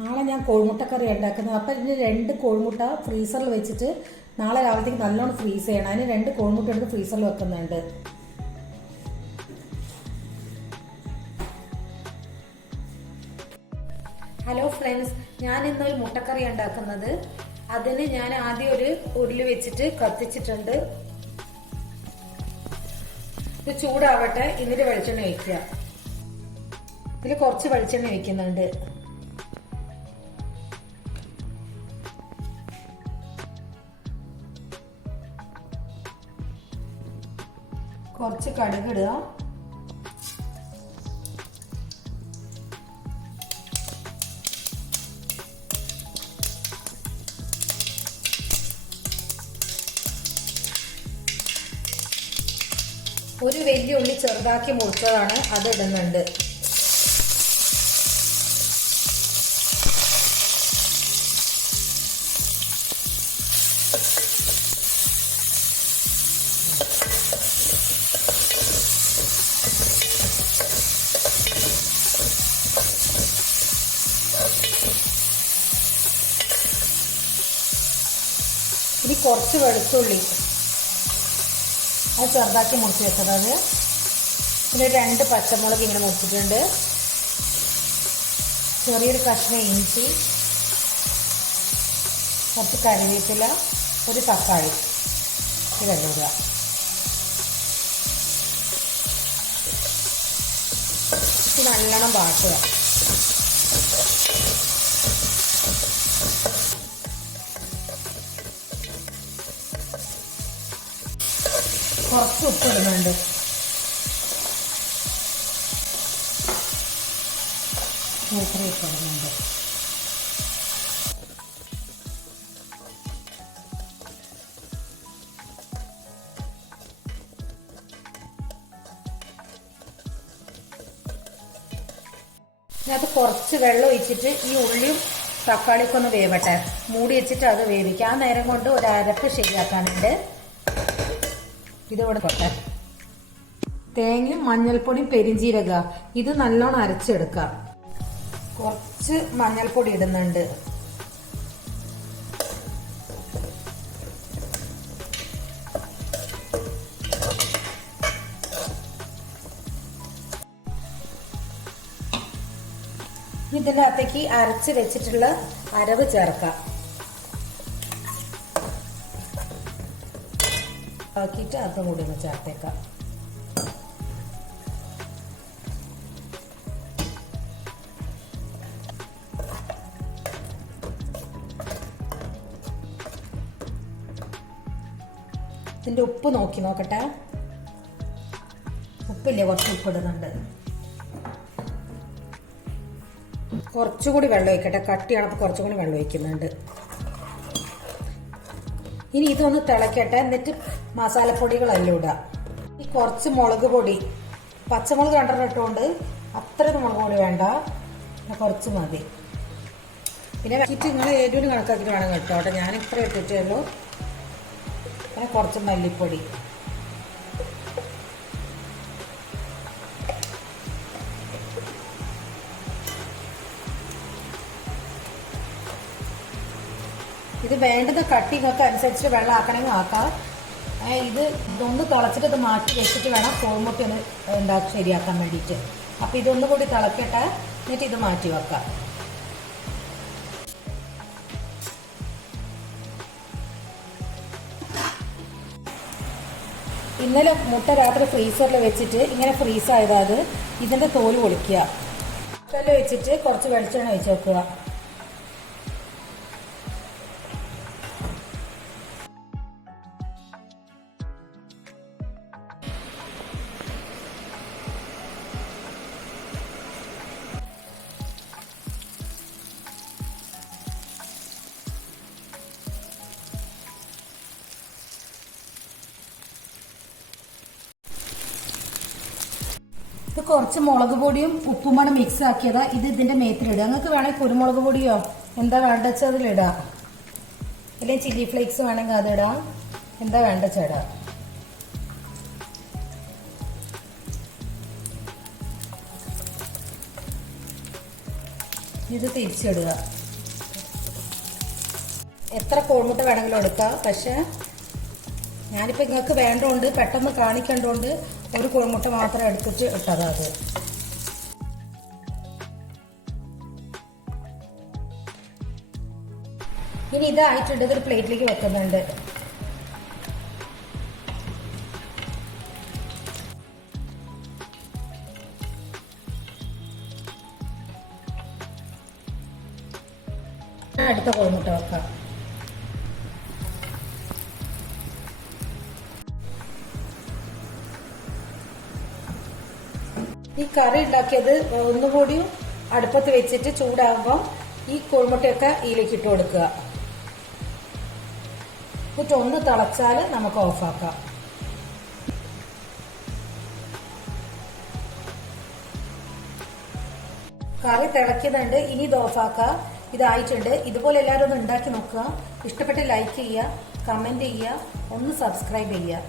നാളെ ഞാൻ കോഴിമുട്ടക്കറി ഉണ്ടാക്കുന്നത്. അപ്പം ഇതിന് 2 കോഴിമുട്ട ഫ്രീസറിൽ വെച്ചിട്ട് നാളെ രാവിലത്തേക്ക് നല്ലോണം ഫ്രീസ് ചെയ്യണം. അതിന് 2 കോഴിമുട്ട എടുത്ത് ഫ്രീസറിൽ വെക്കുന്നുണ്ട്. ഹലോ ഫ്രണ്ട്സ്, ഞാൻ ഇന്നൊരു മുട്ടക്കറി ഉണ്ടാക്കുന്നത്. അതിന് ഞാൻ ആദ്യം ഒരു ഉരുളി വെച്ചിട്ട് കത്തിച്ചിട്ടുണ്ട്. ഇത് ചൂടാവട്ടെ. ഇതിൽ വെളിച്ചെണ്ണ ഒഴിക്കുക. ഇതിൽ കുറച്ച് വെളിച്ചെണ്ണ ഒഴിക്കുന്നുണ്ട്. കുറച്ച് കടുക് ഇടുക. ഒരു വലിയ ഉള്ളി ചെറുതാക്കി മുറിച്ചതാണ്, അത് ഇടുന്നുണ്ട്. ഇനി കുറച്ച് വെളുത്തുള്ളി അത് ചെറുതാക്കി മുറിച്ച് വെച്ചത്. പിന്നെ 2 പച്ചമുളക് ഇങ്ങനെ മുറിച്ചിട്ടുണ്ട്. ചെറിയൊരു കഷ്ണം ഇഞ്ചി, കുറച്ച് കറിവേപ്പില, ഒരു തക്കാളി ഇതെല്ലാം ഇടുക. ഇത് നല്ലോണം വാട്ടുക. കുറച്ച് ഉപ്പിടുന്നുണ്ട്. ഇടുന്നുണ്ട്. അത് കുറച്ച് വെള്ളം ഒഴിച്ചിട്ട് ഈ ഉള്ളിയും തക്കാളിയൊക്കെ ഒന്ന് വേവട്ടെ. മൂടി വെച്ചിട്ട് അത് വേവിക്കാം. ആ നേരം കൊണ്ട് ഒരു അരപ്പ് ശരിയാക്കാനുണ്ട്. ഇതോടെ കൊട്ടെ. തേങ്ങയും മഞ്ഞൾപ്പൊടിയും പെരിഞ്ചീരക ഇത് നല്ലോണം അരച്ചെടുക്കാം. കുറച്ച് മഞ്ഞൾപ്പൊടി ഇടുന്നുണ്ട്. ഇതിൻ്റെ അകത്തേക്ക് അരച്ച് വെച്ചിട്ടുള്ള അരവ് ചേർക്കാം. ആക്കിയിട്ട് അതും കൂടി ഒന്ന് ചേർത്തേക്കാം. ഇതിന്റെ ഉപ്പ് നോക്കട്ടെ. ഉപ്പില്ലേ, കുറച്ച് ഉപ്പ് ഇടുന്നുണ്ട്. കുറച്ചുകൂടി വെള്ളം ഒഴിക്കട്ടെ. കട്ടിയാണപ്പോൾ കുറച്ചുകൂടി വെള്ളം ഒഴിക്കുന്നുണ്ട്. ഇനി ഇതൊന്ന് തിളക്കട്ടെ. എന്നിട്ട് മസാലപ്പൊടികളെല്ലാം ഇടുക. ഈ കുറച്ച് മുളക് പൊടി, പച്ചമുളക് 2 ഇട്ടുകൊണ്ട് അത്രയും മുളക് പൊടി വേണ്ട, കുറച്ച് മതി. പിന്നെ വെച്ചിട്ട് നിങ്ങൾ എരിവിന് കണക്കാക്കിയിട്ട് വേണം കേട്ടോ. ഞാൻ ഇത്ര ഇട്ടിട്ടേ ഉള്ളൂ. പിന്നെ കുറച്ച് മല്ലിപ്പൊടി. ഇത് വേണ്ടത് കട്ടിക്കൊക്കെ അനുസരിച്ച് വെള്ളം ആക്കണമെങ്കിൽ ആക്കാം. ഇതൊന്ന് തിളച്ചിട്ട് ഇത് മാറ്റി വെച്ചിട്ട് വേണം കോഴിമുട്ട ഒന്ന് ശരിയാക്കാൻ വേണ്ടിയിട്ട്. അപ്പം ഇതൊന്നും കൂടി തിളക്കട്ടെ. എന്നിട്ട് ഇത് മാറ്റി വെക്കാം. ഇന്നലെ മുട്ട രാത്രി ഫ്രീസറിൽ വെച്ചിട്ട് ഇങ്ങനെ ഫ്രീസായതാ. അത് ഇതിൻ്റെ തോല് പൊളിക്കുക. ഫ്രീസറിൽ വെച്ചിട്ട് കുറച്ച് വെളിച്ചെണ്ണ ഒഴിച്ച് വെക്കുക. ഇത് കുറച്ച് മുളക് പൊടിയും ഉപ്പും കൂടെ മിക്സ് ആക്കിയതാ. ഇത് ഇതിന്റെ മേത്തിലിടുക. നിങ്ങൾക്ക് വേണമെങ്കിൽ കുരുമുളക് പൊടിയോ എന്താ വേണ്ട വെച്ചാൽ അതിലിടാം. അല്ലെങ്കിൽ ചില്ലി ഫ്ലേക്സ് വേണമെങ്കിൽ അതിടാം. എന്താ വേണ്ട വെച്ചാൽ ഇത് തിരിച്ചിടുക. എത്ര കോഴിമുട്ട വേണമെങ്കിലും എടുക്കാം. പക്ഷെ ഞാനിപ്പോൾ നിങ്ങൾക്ക് വേണ്ടതുകൊണ്ട് പെട്ടെന്ന് കാണിക്കേണ്ടതുകൊണ്ട് ഒരു കോഴിമുട്ട മാത്രം എടുത്തിട്ട് ഇട്ടതാ അത്. ഇനി ഇതായിട്ടുണ്ട്. ഇതൊരു പ്ലേറ്റിലേക്ക് വെക്കുന്നുണ്ട്. അടുത്ത കോഴിമുട്ട വെക്കാം. ഈ കറി ഉണ്ടാക്കിയത് ഒന്നുകൂടി അടുപ്പത്ത് വെച്ചിട്ട് ചൂടാകുമ്പോൾ ഈ കോഴിമുട്ടയൊക്കെ ഇതിലേക്ക് ഇട്ട് കൊടുക്കുക. എന്നിട്ട് ഒന്ന് തിളച്ചാൽ നമുക്ക് ഓഫാക്കാം. കറി തിളയ്ക്കുന്നുണ്ട്. ഇനി ഇത് ഓഫാക്കാം. ഇതായിട്ടുണ്ട്. ഇതുപോലെ എല്ലാവരും ഒന്ന് ഉണ്ടാക്കി നോക്കുക. ഇഷ്ടപ്പെട്ട് ലൈക്ക് ചെയ്യുക, കമന്റ് ചെയ്യുക, ഒന്ന് സബ്സ്ക്രൈബ് ചെയ്യുക.